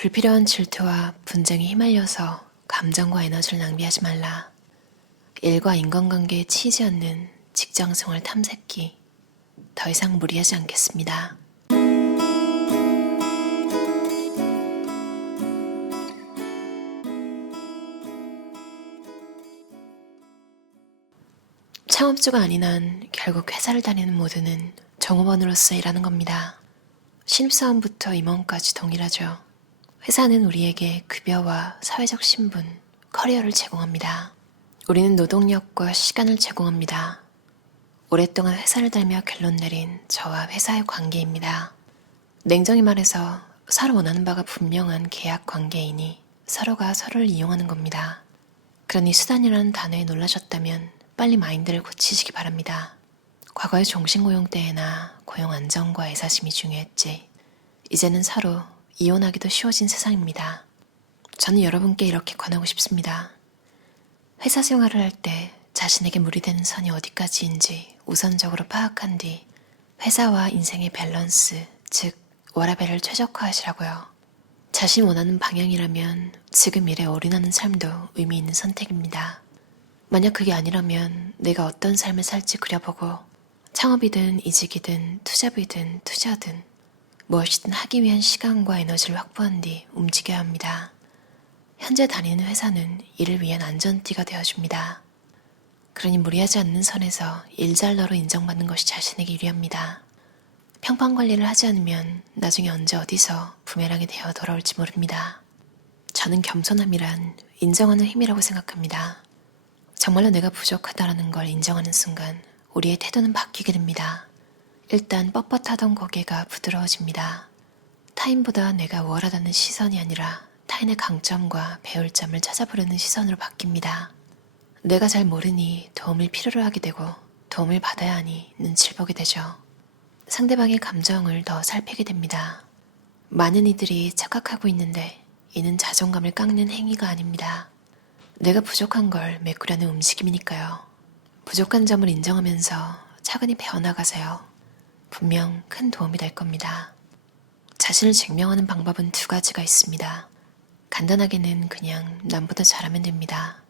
불필요한 질투와 분쟁에 휘말려서 감정과 에너지를 낭비하지 말라. 일과 인간관계에 치이지 않는 직장생활 탐색기, 더 이상 무리하지 않겠습니다. 창업주가 아닌 한 결국 회사를 다니는 모두는 종업원으로서 일하는 겁니다. 신입사원부터 임원까지 동일하죠. 회사는 우리에게 급여와 사회적 신분, 커리어를 제공합니다. 우리는 노동력과 시간을 제공합니다. 오랫동안 회사를 달며 결론 내린 저와 회사의 관계입니다. 냉정히 말해서 서로 원하는 바가 분명한 계약 관계이니 서로가 서로를 이용하는 겁니다. 그러니 수단이라는 단어에 놀라셨다면 빨리 마인드를 고치시기 바랍니다. 과거의 종신고용 때에나 고용 안정과 애사심이 중요했지. 이제는 서로 이혼하기도 쉬워진 세상입니다. 저는 여러분께 이렇게 권하고 싶습니다. 회사 생활을 할 때 자신에게 무리되는 선이 어디까지인지 우선적으로 파악한 뒤 회사와 인생의 밸런스, 즉 워라밸을 최적화하시라고요. 자신 원하는 방향이라면 지금 일에 올인하는 삶도 의미 있는 선택입니다. 만약 그게 아니라면 내가 어떤 삶을 살지 그려보고 창업이든 이직이든 투잡이든 투자든 무엇이든 하기 위한 시간과 에너지를 확보한 뒤 움직여야 합니다. 현재 다니는 회사는 이를 위한 안전띠가 되어줍니다. 그러니 무리하지 않는 선에서 일잘러로 인정받는 것이 자신에게 유리합니다. 평판관리를 하지 않으면 나중에 언제 어디서 부메랑이 되어 돌아올지 모릅니다. 저는 겸손함이란 인정하는 힘이라고 생각합니다. 정말로 내가 부족하다는 걸 인정하는 순간 우리의 태도는 바뀌게 됩니다. 일단 뻣뻣하던 고개가 부드러워집니다. 타인보다 내가 우월하다는 시선이 아니라 타인의 강점과 배울 점을 찾아보려는 시선으로 바뀝니다. 내가 잘 모르니 도움을 필요로 하게 되고 도움을 받아야 하니 눈치를 보게 되죠. 상대방의 감정을 더 살피게 됩니다. 많은 이들이 착각하고 있는데 이는 자존감을 깎는 행위가 아닙니다. 내가 부족한 걸 메꾸려는 움직임이니까요. 부족한 점을 인정하면서 차근히 배워나가세요. 분명 큰 도움이 될 겁니다. 자신을 증명하는 방법은 2가지가 있습니다. 간단하게는 그냥 남보다 잘하면 됩니다.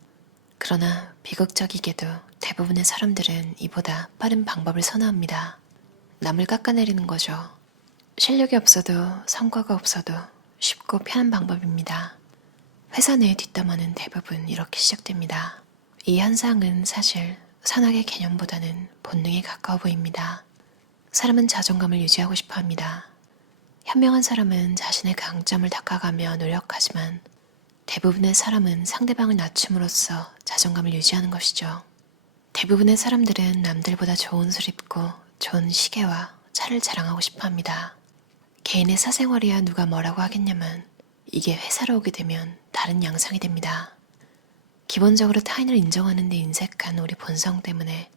그러나 비극적이게도 대부분의 사람들은 이보다 빠른 방법을 선호합니다. 남을 깎아내리는 거죠. 실력이 없어도 성과가 없어도 쉽고 편한 방법입니다. 회사 내의 뒷담화는 대부분 이렇게 시작됩니다. 이 현상은 사실 산학의 개념보다는 본능에 가까워 보입니다. 사람은 자존감을 유지하고 싶어 합니다. 현명한 사람은 자신의 강점을 닦아가며 노력하지만 대부분의 사람은 상대방을 낮춤으로써 자존감을 유지하는 것이죠. 대부분의 사람들은 남들보다 좋은 옷을 입고 좋은 시계와 차를 자랑하고 싶어 합니다. 개인의 사생활이야 누가 뭐라고 하겠냐만 이게 회사로 오게 되면 다른 양상이 됩니다. 기본적으로 타인을 인정하는 데 인색한 우리 본성 때문에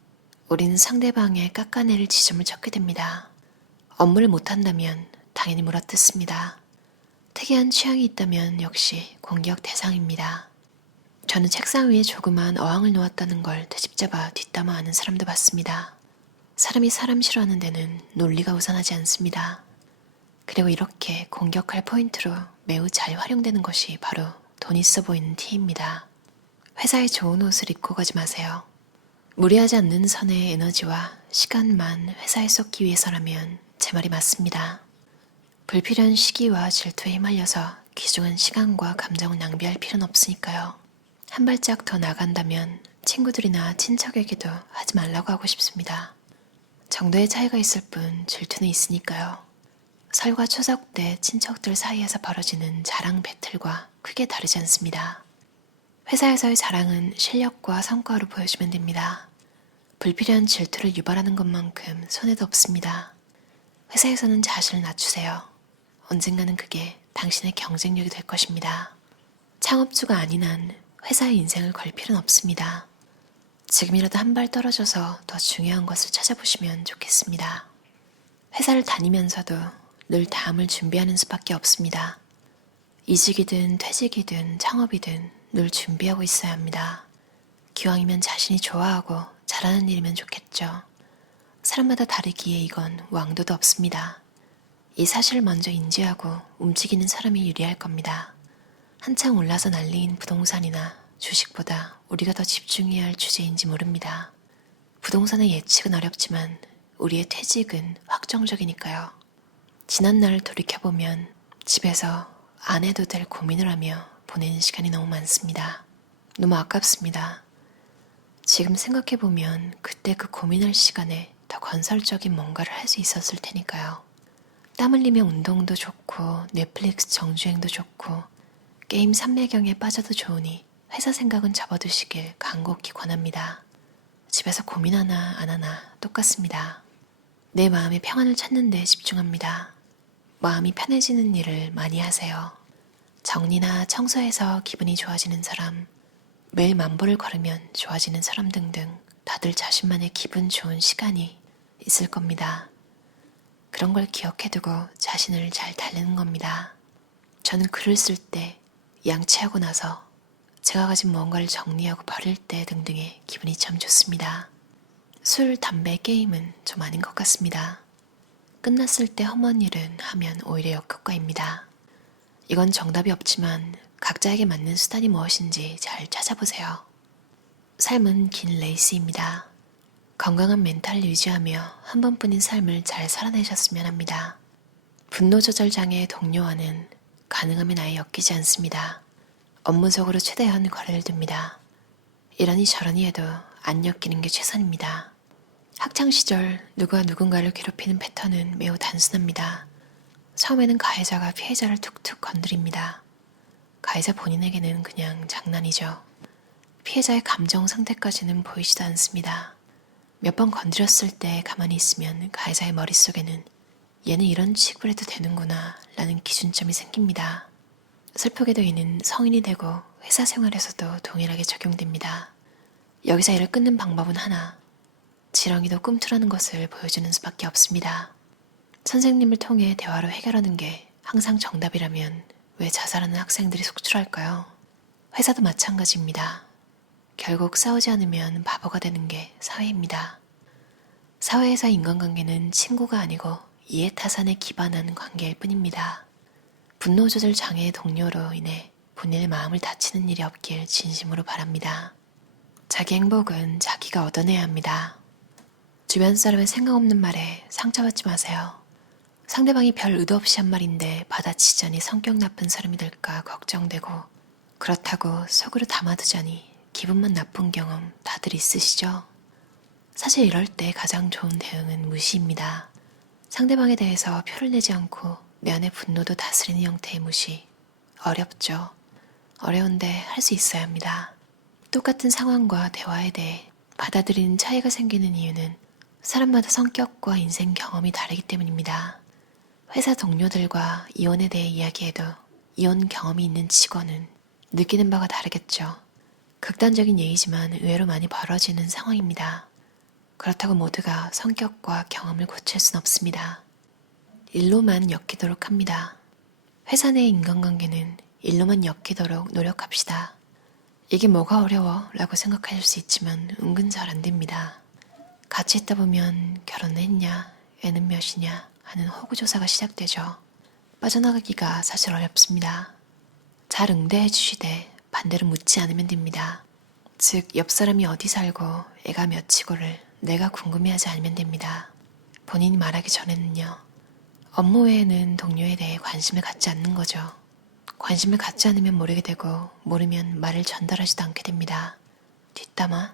우리는 상대방의 깎아내릴 지점을 찾게 됩니다. 업무를 못한다면 당연히 물어뜯습니다. 특이한 취향이 있다면 역시 공격 대상입니다. 저는 책상 위에 조그만 어항을 놓았다는 걸 되짚잡아 뒷담화 하는 사람도 봤습니다. 사람이 사람 싫어하는 데는 논리가 우선하지 않습니다. 그리고 이렇게 공격할 포인트로 매우 잘 활용되는 것이 바로 돈 있어 보이는 티입니다. 회사에 좋은 옷을 입고 가지 마세요. 무리하지 않는 선의 에너지와 시간만 회사에 쏟기 위해서라면 제 말이 맞습니다. 불필요한 시기와 질투에 휘말려서 귀중한 시간과 감정을 낭비할 필요는 없으니까요. 한 발짝 더 나간다면 친구들이나 친척에게도 하지 말라고 하고 싶습니다. 정도의 차이가 있을 뿐 질투는 있으니까요. 설과 추석 때 친척들 사이에서 벌어지는 자랑 배틀과 크게 다르지 않습니다. 회사에서의 자랑은 실력과 성과로 보여주면 됩니다. 불필요한 질투를 유발하는 것만큼 손해도 없습니다. 회사에서는 자신을 낮추세요. 언젠가는 그게 당신의 경쟁력이 될 것입니다. 창업주가 아닌 한 회사의 인생을 걸 필요는 없습니다. 지금이라도 한 발 떨어져서 더 중요한 것을 찾아보시면 좋겠습니다. 회사를 다니면서도 늘 다음을 준비하는 수밖에 없습니다. 이직이든 퇴직이든 창업이든 늘 준비하고 있어야 합니다. 기왕이면 자신이 좋아하고 잘하는 일이면 좋겠죠. 사람마다 다르기에 이건 왕도도 없습니다. 이 사실을 먼저 인지하고 움직이는 사람이 유리할 겁니다. 한창 올라서 난리인 부동산이나 주식보다 우리가 더 집중해야 할 주제인지 모릅니다. 부동산의 예측은 어렵지만 우리의 퇴직은 확정적이니까요. 지난 날을 돌이켜보면 집에서 안 해도 될 고민을 하며 보내는 시간이 너무 많습니다. 너무 아깝습니다. 지금 생각해보면 그때 그 고민할 시간에 더 건설적인 뭔가를 할 수 있었을 테니까요. 땀 흘리며 운동도 좋고 넷플릭스 정주행도 좋고 게임 삼매경에 빠져도 좋으니 회사 생각은 접어두시길 간곡히 권합니다. 집에서 고민 하나 안 하나 똑같습니다. 내 마음의 평안을 찾는 데 집중합니다. 마음이 편해지는 일을 많이 하세요. 정리나 청소해서 기분이 좋아지는 사람, 매일 만보를 걸으면 좋아지는 사람 등등 다들 자신만의 기분 좋은 시간이 있을 겁니다. 그런 걸 기억해두고 자신을 잘 달래는 겁니다. 저는 글을 쓸 때, 양치하고 나서 제가 가진 무언가를 정리하고 버릴 때 등등의 기분이 참 좋습니다. 술, 담배, 게임은 좀 아닌 것 같습니다. 끝났을 때 험한 일은 하면 오히려 역효과입니다. 이건 정답이 없지만 각자에게 맞는 수단이 무엇인지 잘 찾아보세요. 삶은 긴 레이스입니다. 건강한 멘탈을 유지하며 한 번뿐인 삶을 잘 살아내셨으면 합니다. 분노 조절 장애의 동료와는 가능하면 아예 엮이지 않습니다. 업무적으로 최대한 거리를 둡니다. 이러니 저러니 해도 안 엮이는 게 최선입니다. 학창시절 누가 누군가를 괴롭히는 패턴은 매우 단순합니다. 처음에는 가해자가 피해자를 툭툭 건드립니다. 가해자 본인에게는 그냥 장난이죠. 피해자의 감정 상태까지는 보이지도 않습니다. 몇 번 건드렸을 때 가만히 있으면 가해자의 머릿속에는 얘는 이런 취급을 해도 되는구나 라는 기준점이 생깁니다. 슬프게도 이는 성인이 되고 회사 생활에서도 동일하게 적용됩니다. 여기서 일을 끊는 방법은 하나, 지렁이도 꿈틀하는 것을 보여주는 수밖에 없습니다. 선생님을 통해 대화로 해결하는 게 항상 정답이라면 왜 자살하는 학생들이 속출할까요? 회사도 마찬가지입니다. 결국 싸우지 않으면 바보가 되는 게 사회입니다. 사회에서 인간관계는 친구가 아니고 이해타산에 기반한 관계일 뿐입니다. 분노 조절 장애의 동료로 인해 본인의 마음을 다치는 일이 없길 진심으로 바랍니다. 자기 행복은 자기가 얻어내야 합니다. 주변 사람의 생각 없는 말에 상처받지 마세요. 상대방이 별 의도 없이 한 말인데 받아치자니 성격 나쁜 사람이 될까 걱정되고 그렇다고 속으로 담아두자니 기분만 나쁜 경험 다들 있으시죠? 사실 이럴 때 가장 좋은 대응은 무시입니다. 상대방에 대해서 표를 내지 않고 내 안의 분노도 다스리는 형태의 무시. 어렵죠. 어려운데 할 수 있어야 합니다. 똑같은 상황과 대화에 대해 받아들이는 차이가 생기는 이유는 사람마다 성격과 인생 경험이 다르기 때문입니다. 회사 동료들과 이혼에 대해 이야기해도 이혼 경험이 있는 직원은 느끼는 바가 다르겠죠. 극단적인 예이지만 의외로 많이 벌어지는 상황입니다. 그렇다고 모두가 성격과 경험을 고칠 순 없습니다. 일로만 엮이도록 합니다. 회사 내 인간관계는 일로만 엮이도록 노력합시다. 이게 뭐가 어려워? 라고 생각하실 수 있지만 은근 잘 안 됩니다. 같이 있다 보면 결혼했냐, 애는 몇이냐 하는 호구조사가 시작되죠. 빠져나가기가 사실 어렵습니다. 잘 응대해 주시되 반대로 묻지 않으면 됩니다. 즉, 옆 사람이 어디 살고 애가 몇이고를 내가 궁금해하지 않으면 됩니다. 본인이 말하기 전에는요. 업무 외에는 동료에 대해 관심을 갖지 않는 거죠. 관심을 갖지 않으면 모르게 되고 모르면 말을 전달하지도 않게 됩니다. 뒷담화?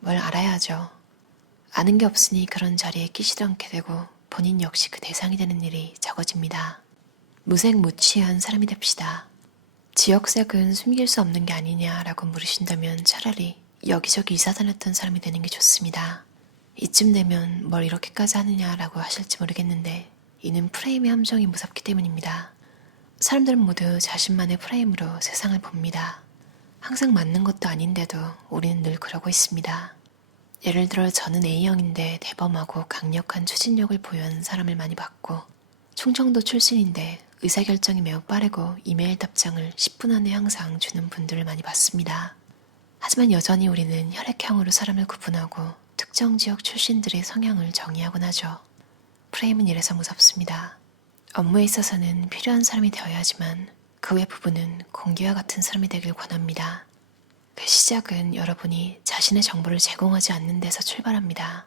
뭘 알아야죠. 아는 게 없으니 그런 자리에 끼지도 않게 되고 본인 역시 그 대상이 되는 일이 적어집니다. 무색무취한 사람이 됩시다. 지역색은 숨길 수 없는 게 아니냐라고 물으신다면 차라리 여기저기 이사 다녔던 사람이 되는 게 좋습니다. 이쯤 되면 뭘 이렇게까지 하느냐라고 하실지 모르겠는데 이는 프레임의 함정이 무섭기 때문입니다. 사람들은 모두 자신만의 프레임으로 세상을 봅니다. 항상 맞는 것도 아닌데도 우리는 늘 그러고 있습니다. 예를 들어 저는 A형인데 대범하고 강력한 추진력을 보유하는 사람을 많이 봤고 충청도 출신인데 의사결정이 매우 빠르고 이메일 답장을 10분 안에 항상 주는 분들을 많이 봤습니다. 하지만 여전히 우리는 혈액형으로 사람을 구분하고 특정 지역 출신들의 성향을 정의하곤 하죠. 프레임은 이래서 무섭습니다. 업무에 있어서는 필요한 사람이 되어야 하지만 그 외 부분은 공기와 같은 사람이 되길 권합니다. 그 시작은 여러분이 자신의 정보를 제공하지 않는 데서 출발합니다.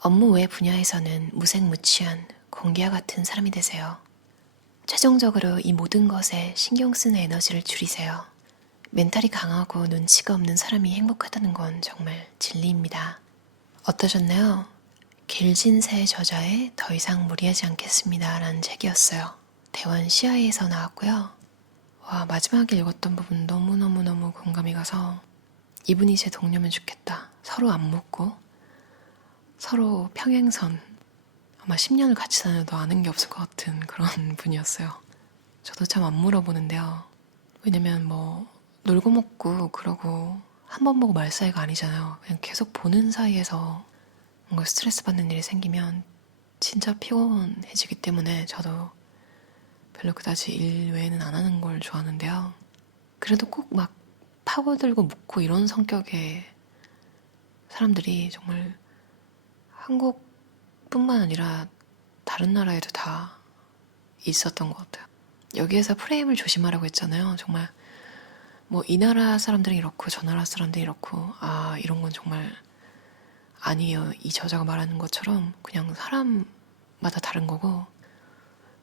업무 외 분야에서는 무색무취한 공기와 같은 사람이 되세요. 최종적으로 이 모든 것에 신경 쓰는 에너지를 줄이세요. 멘탈이 강하고 눈치가 없는 사람이 행복하다는 건 정말 진리입니다. 어떠셨나요? 길진 새의 저자의 더 이상 무리하지 않겠습니다 라는 책이었어요. 대원 CI에서 나왔고요. 와, 마지막에 읽었던 부분 너무너무너무 공감이 가서 이분이 제 동료면 좋겠다. 서로 안 묻고 서로 평행선, 아마 10년을 같이 다녀도 아는 게 없을 것 같은 그런 분이었어요. 저도 참 안 물어보는데요. 왜냐면 뭐 놀고 먹고 그러고 한 번 보고 말 사이가 아니잖아요. 그냥 계속 보는 사이에서 뭔가 스트레스 받는 일이 생기면 진짜 피곤해지기 때문에 저도 별로 그다지 일 외에는 안 하는 걸 좋아하는데요. 그래도 꼭 막 파고들고 묻고 이런 성격의 사람들이 정말 한국뿐만 아니라 다른 나라에도 다 있었던 것 같아요. 여기에서 프레임을 조심하라고 했잖아요. 정말 뭐 이 나라 사람들은 이렇고 저 나라 사람들이 이렇고 아 이런 건 정말 아니에요. 이 저자가 말하는 것처럼 그냥 사람마다 다른 거고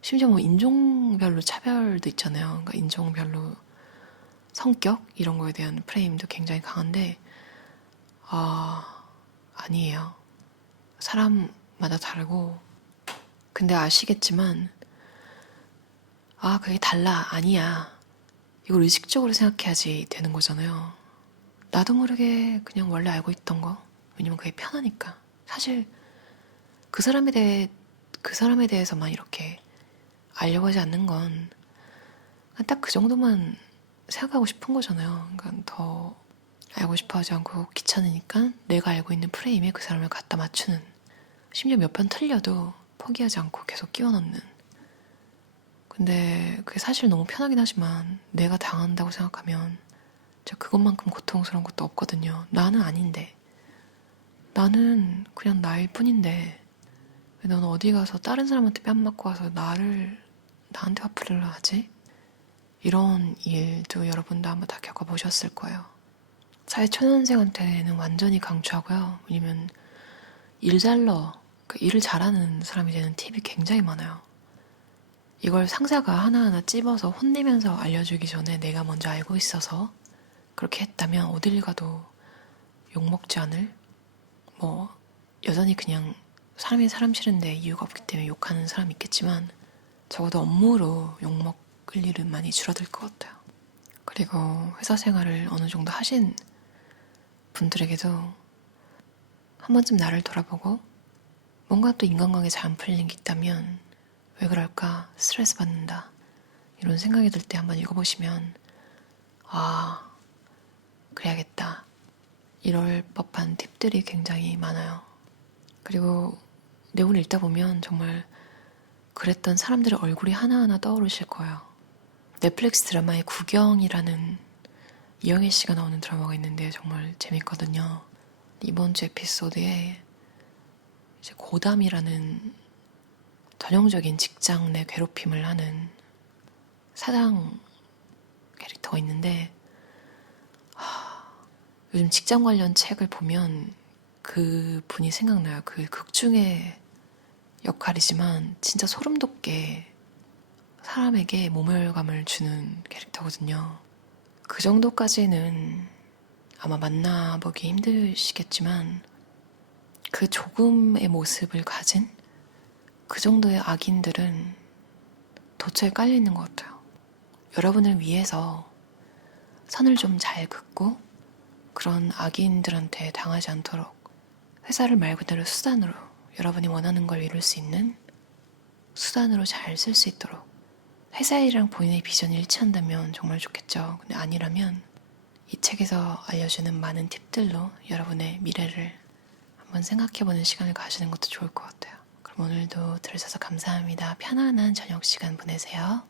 심지어 뭐 인종별로 차별도 있잖아요. 그러니까 인종별로 성격 이런 거에 대한 프레임도 굉장히 강한데 아니에요. 사람마다 다르고 근데 아시겠지만 그게 달라 아니야 이걸 의식적으로 생각해야지 되는 거잖아요. 나도 모르게 그냥 원래 알고 있던 거 왜냐면 그게 편하니까 사실 그 사람에 대해서만 이렇게 알려고 하지 않는 건 딱 그 정도만 생각하고 싶은 거잖아요. 그러니까 더 알고 싶어 하지 않고 귀찮으니까 내가 알고 있는 프레임에 그 사람을 갖다 맞추는 심지어 몇 번 틀려도 포기하지 않고 계속 끼워 넣는 근데 그게 사실 너무 편하긴 하지만 내가 당한다고 생각하면 진짜 그것만큼 고통스러운 것도 없거든요. 나는 아닌데 나는 그냥 나일 뿐인데 왜 너는 어디 가서 다른 사람한테 뺨 맞고 와서 나한테 화풀이를 하지? 이런 일도 여러분도 아마 다 겪어보셨을 거예요. 사회초년생한테는 완전히 강추하고요. 왜냐면 일잘러, 일을 잘하는 사람이 되는 팁이 굉장히 많아요. 이걸 상사가 하나하나 찝어서 혼내면서 알려주기 전에 내가 먼저 알고 있어서 그렇게 했다면 어딜 가도 욕먹지 않을? 뭐 여전히 그냥 사람이 사람 싫은데 이유가 없기 때문에 욕하는 사람이 있겠지만 적어도 업무로 욕먹을 일은 많이 줄어들 것 같아요. 그리고 회사 생활을 어느 정도 하신 분들에게도 한 번쯤 나를 돌아보고 뭔가 또 인간관계 잘 안 풀리는 게 있다면 왜 그럴까? 스트레스 받는다. 이런 생각이 들 때 한번 읽어보시면 그래야겠다. 이럴 법한 팁들이 굉장히 많아요. 그리고 내용을 읽다 보면 정말 그랬던 사람들의 얼굴이 하나하나 떠오르실 거예요. 넷플릭스 드라마의 구경이라는 이영애 씨가 나오는 드라마가 있는데 정말 재밌거든요. 이번 주 에피소드에 이제 고담이라는 전형적인 직장 내 괴롭힘을 하는 사장 캐릭터가 있는데 요즘 직장 관련 책을 보면 그 분이 생각나요. 그 극중의 역할이지만 진짜 소름 돋게 사람에게 모멸감을 주는 캐릭터거든요. 그 정도까지는 아마 만나보기 힘드시겠지만 그 조금의 모습을 가진 그 정도의 악인들은 도처에 깔려있는 것 같아요. 여러분을 위해서 선을 좀 잘 긋고 그런 악인들한테 당하지 않도록 회사를 말 그대로 수단으로 여러분이 원하는 걸 이룰 수 있는 수단으로 잘 쓸 수 있도록 회사 일이랑 본인의 비전이 일치한다면 정말 좋겠죠. 근데 아니라면 이 책에서 알려주는 많은 팁들로 여러분의 미래를 한번 생각해보는 시간을 가지는 것도 좋을 것 같아요. 그럼 오늘도 들으셔서 감사합니다. 편안한 저녁 시간 보내세요.